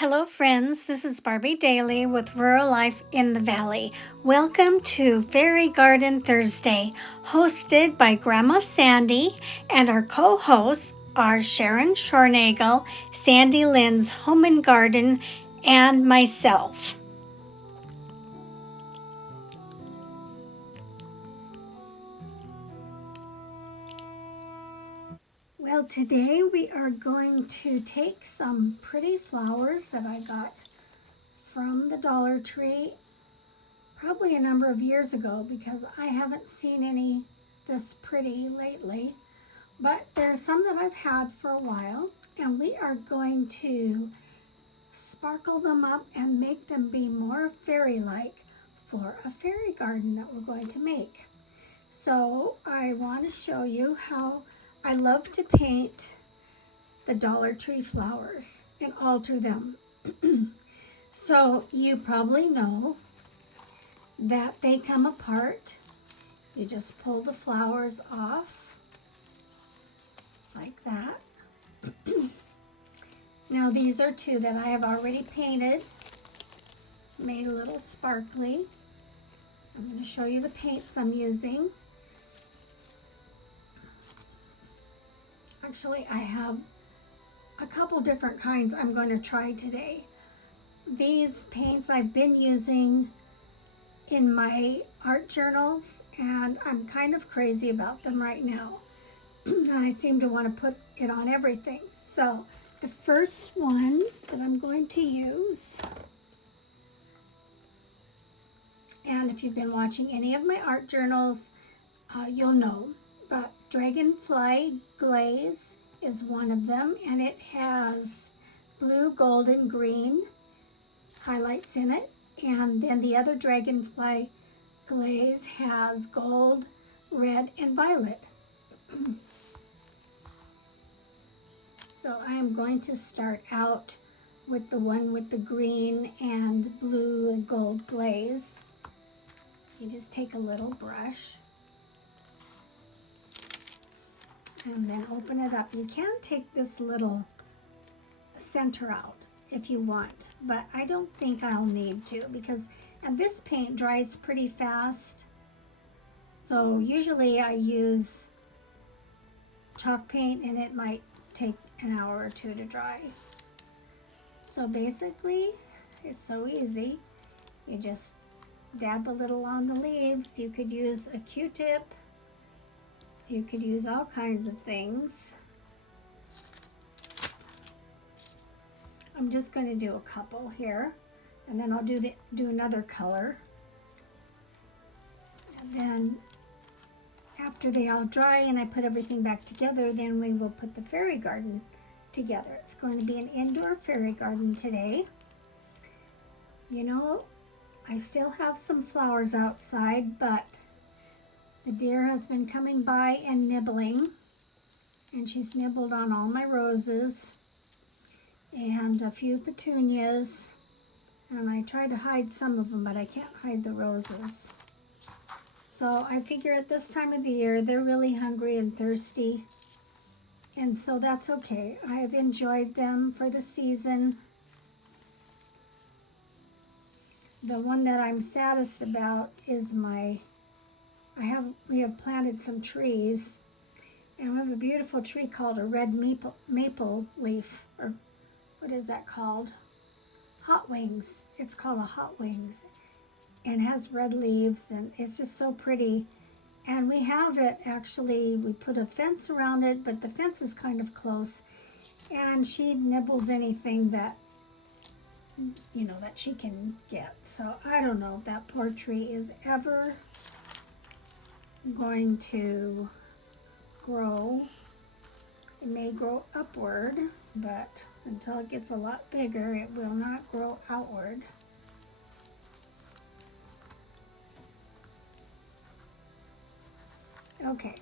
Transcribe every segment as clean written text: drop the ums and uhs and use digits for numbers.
Hello, friends. This is Barbie Daly with Rural Life in the Valley. Welcome to Fairy Garden Thursday, hosted by Grandma Sandy, and our co hosts are Sharon Shornagel, Sandy Lynn's Home and Garden, and myself. Well, today we are going to take some pretty flowers that I got from the Dollar Tree probably a number of years ago because I haven't seen any this pretty lately. But there's some that I've had for a while, and we are going to sparkle them up and make them be more fairy-like for a fairy garden that we're going to make. So I want to show you how I love to paint the Dollar Tree flowers and alter them. So you probably know that they come apart. You just pull the flowers off like that. Now these are two that I have already painted, made a little sparkly. I'm going to show you the paints I'm using. Actually, I have a couple different kinds I'm going to try today. These paints I've been using in my art journals, and I'm kind of crazy about them right now. I seem to want to put it on everything. So the first one that I'm going to use, and if you've been watching any of my art journals, you'll know, but Dragonfly Glaze is one of them, and it has blue, gold, and green highlights in it. And then the other Dragonfly Glaze has gold, red, and violet. So I am going to start out with the one with the green and blue and gold glaze. You just take a little brush and then open it up. You can take this little center out if you want, but I don't think I'll need to and this paint dries pretty fast. So usually I use chalk paint and it might take an hour or two to dry. So basically, it's so easy. You just dab a little on the leaves. You could use a Q-tip. You could use all kinds of things. I'm just going to do a couple here, and then I'll do another color. And then after they all dry and I put everything back together, then we will put the fairy garden together. It's going to be an indoor fairy garden today. You know, I still have some flowers outside, but the deer has been coming by and nibbling, and she's nibbled on all my roses and a few petunias, and I try to hide some of them, but I can't hide the roses. So I figure at this time of the year, they're really hungry and thirsty, and so that's okay. I have enjoyed them for the season. The one that I'm saddest about is we have planted some trees, and we have a beautiful tree called a red maple leaf, or what is that called? Hot wings. It's called a hot wings, and has red leaves, and it's just so pretty. And we have it actually, we put a fence around it, but the fence is kind of close, and she nibbles anything that that she can get. So I don't know if that poor tree is ever going to grow. It may grow upward, but until it gets a lot bigger, it will not grow outward. Okay,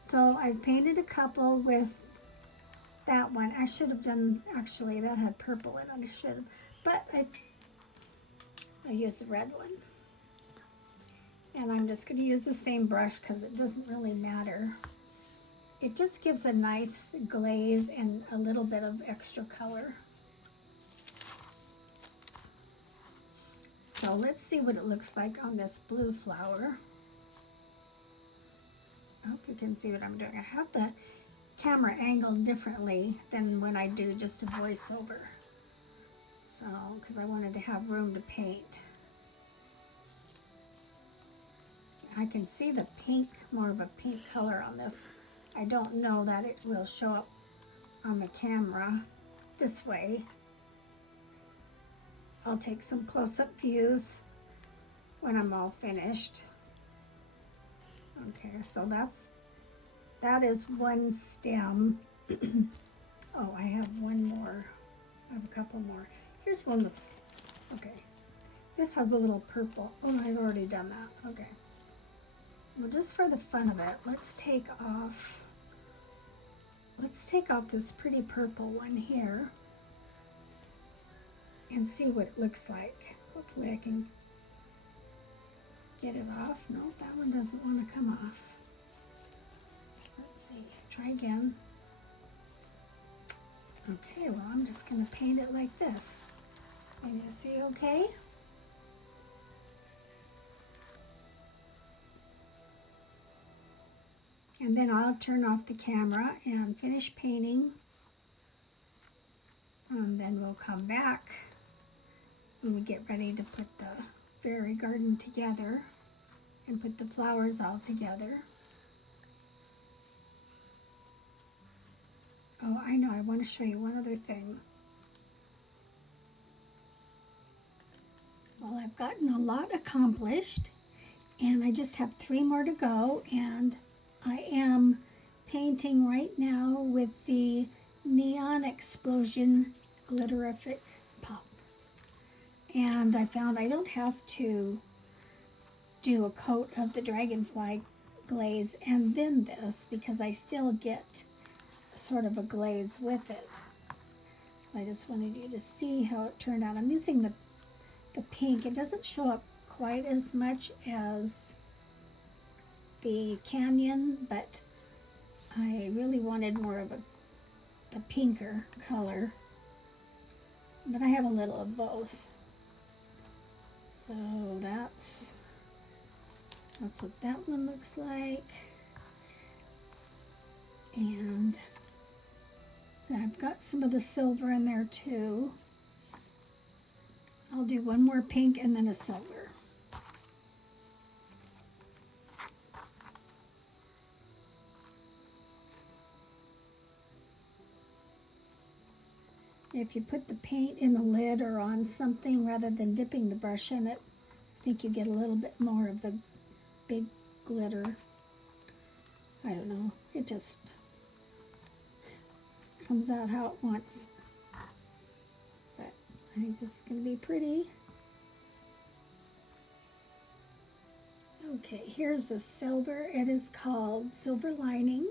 so I've painted a couple with that one. I should have done, actually, that had purple in it. I should have, but I used the red one. And I'm just going to use the same brush because it doesn't really matter. It just gives a nice glaze and a little bit of extra color. So let's see what it looks like on this blue flower. I hope you can see what I'm doing. I have the camera angled differently than when I do just a voiceover. So, because I wanted to have room to paint. I can see the pink, more of a pink color on this. I don't know that it will show up on the camera this way. I'll take some close-up views when I'm all finished. Okay, so that is one stem. Oh, I have one more. I have a couple more. Here's one that's, okay. This has a little purple. Oh, I've already done that. Okay. Well, just for the fun of it, let's take off this pretty purple one here and see what it looks like. Hopefully I can get it off. No, that one doesn't want to come off. Let's see, try again. Okay, well, I'm just going to paint it like this. Can you see okay? And then I'll turn off the camera and finish painting. And then we'll come back when we get ready to put the fairy garden together and put the flowers all together. Oh, I know, I want to show you one other thing. Well, I've gotten a lot accomplished, and I just have 3 more to go, and I am painting right now with the Neon Explosion Glitterific Pop. And I found I don't have to do a coat of the dragonfly glaze and then this, because I still get sort of a glaze with it. So I just wanted you to see how it turned out. I'm using the pink. It doesn't show up quite as much as the canyon, but I really wanted more of the pinker color. But I have a little of both. So that's what that one looks like. And I've got some of the silver in there too. I'll do one more pink and then a silver. If you put the paint in the lid or on something rather than dipping the brush in it, I think you get a little bit more of the big glitter. I don't know, it just comes out how it wants. But I think this is going to be pretty. Okay, here's the silver. It is called Silver Lining.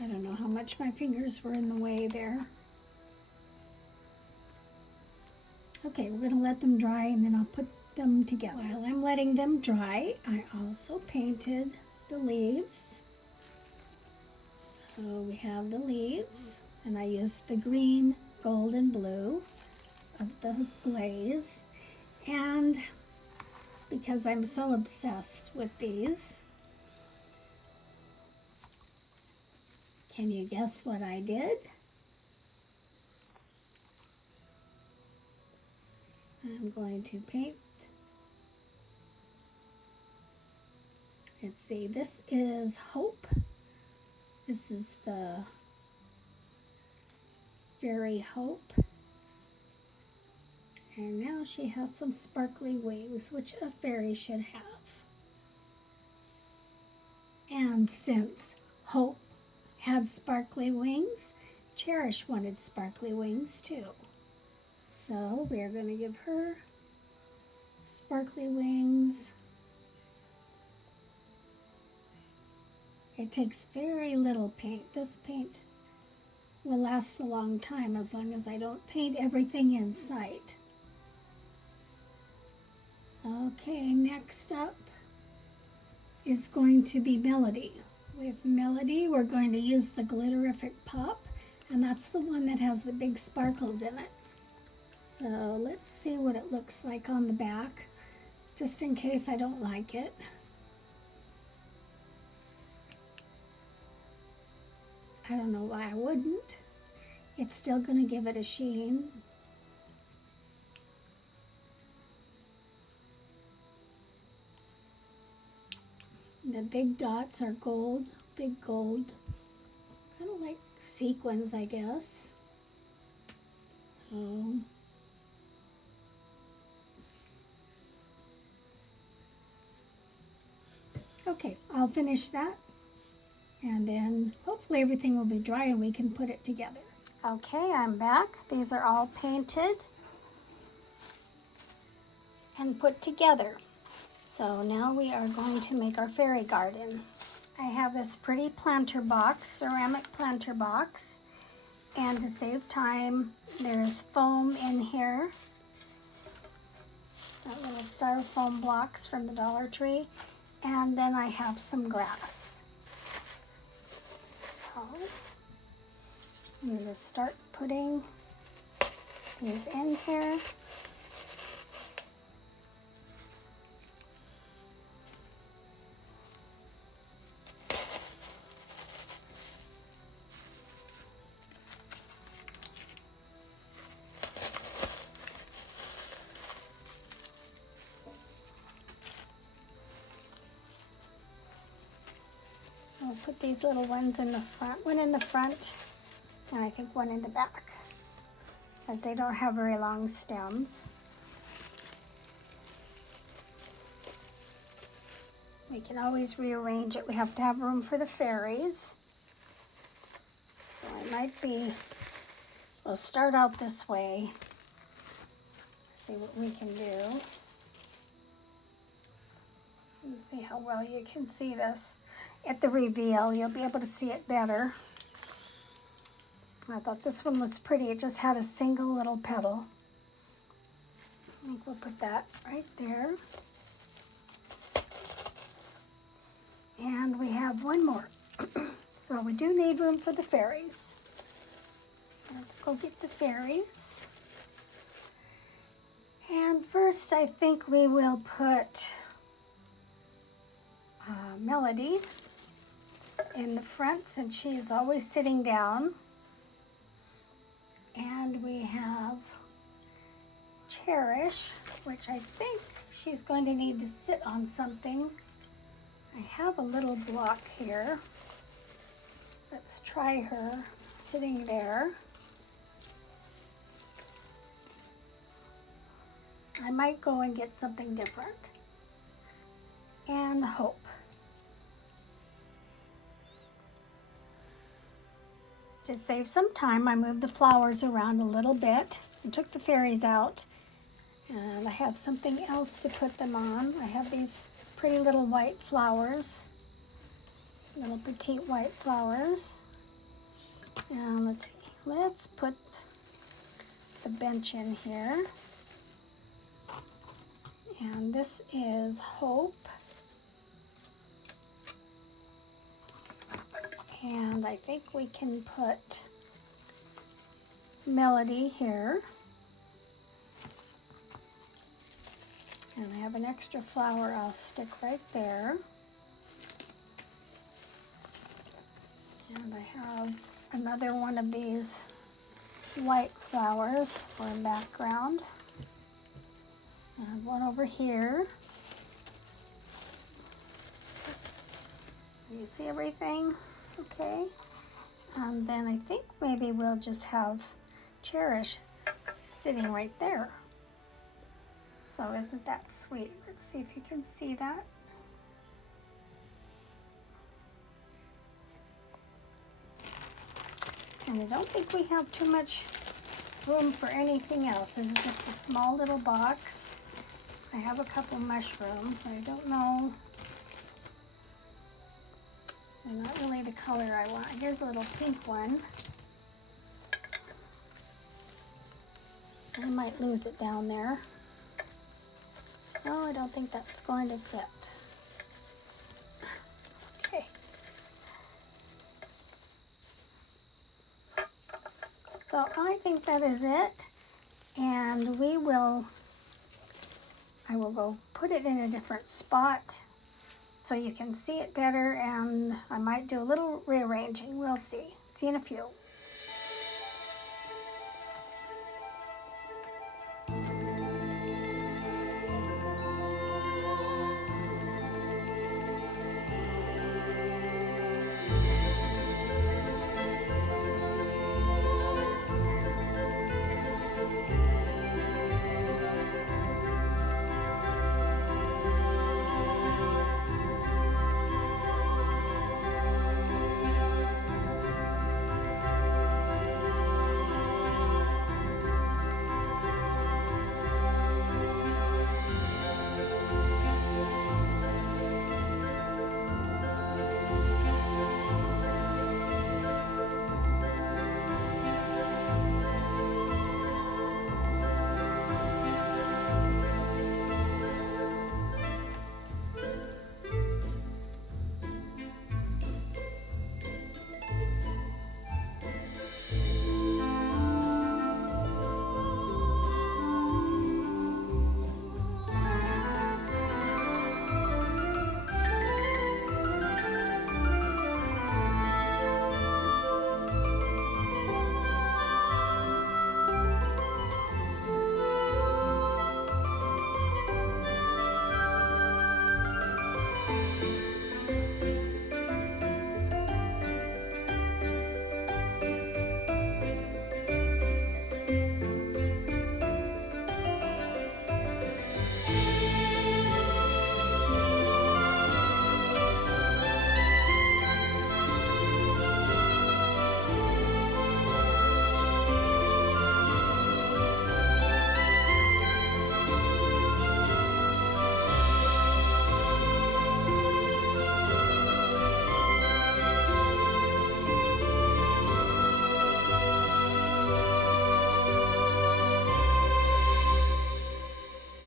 I don't know how much my fingers were in the way there. Okay, we're going to let them dry and then I'll put them together. While I'm letting them dry, I also painted the leaves. So we have the leaves, and I used the green, gold, and blue of the glaze. And because I'm so obsessed with these, can you guess what I did? I'm going to paint. Let's see, this is Hope. This is the Fairy Hope. And now she has some sparkly wings, which a fairy should have. And since Hope had sparkly wings, Cherish wanted sparkly wings too. So we're going to give her sparkly wings. It takes very little paint. This paint will last a long time as long as I don't paint everything in sight. Okay, next up is going to be Melody. With Melody, we're going to use the Glitterific Pop, and that's the one that has the big sparkles in it. So let's see what it looks like on the back, just in case I don't like it. I don't know why I wouldn't. It's still going to give it a sheen. The big dots are gold, big gold. Kind of like sequins, I guess. Okay, I'll finish that. And then hopefully everything will be dry and we can put it together. Okay, I'm back. These are all painted and put together. So now we are going to make our fairy garden. I have this pretty planter box, ceramic planter box. And to save time, there's foam in here. That little styrofoam blocks from the Dollar Tree. And then I have some grass. So I'm going to start putting these in here. I'll put these little ones in the front, one in the front, and I think one in the back, as they don't have very long stems. We can always rearrange it. We have to have room for the fairies. So we'll start out this way, see what we can do. Let's see how well you can see this. At the reveal, you'll be able to see it better. I thought this one was pretty. It just had a single little petal. I think we'll put that right there. And we have one more. So we do need room for the fairies. Let's go get the fairies. And first, I think we will put Melody in the front, since she is always sitting down. And we have Cherish, which I think she's going to need to sit on something. I have a little block here. Let's try her sitting there. I might go and get something different. And Hope. To save some time, I moved the flowers around a little bit and took the fairies out. And I have something else to put them on. I have these pretty little white flowers, little petite white flowers. And let's put the bench in here. And this is Hope. And I think we can put Melody here. And I have an extra flower I'll stick right there. And I have another one of these white flowers for a background. And one over here. You see everything? Okay. And then I think maybe we'll just have Cherish sitting right there. So isn't that sweet? Let's see if you can see that. And I don't think we have too much room for anything else. This is just a small little box. I have a couple mushrooms. I don't know. They're not really the color I want. Here's a little pink one. I might lose it down there. No, I don't think that's going to fit. Okay. So I think that is it. And I will go put it in a different spot so you can see it better, and I might do a little rearranging. We'll see. See you in a few.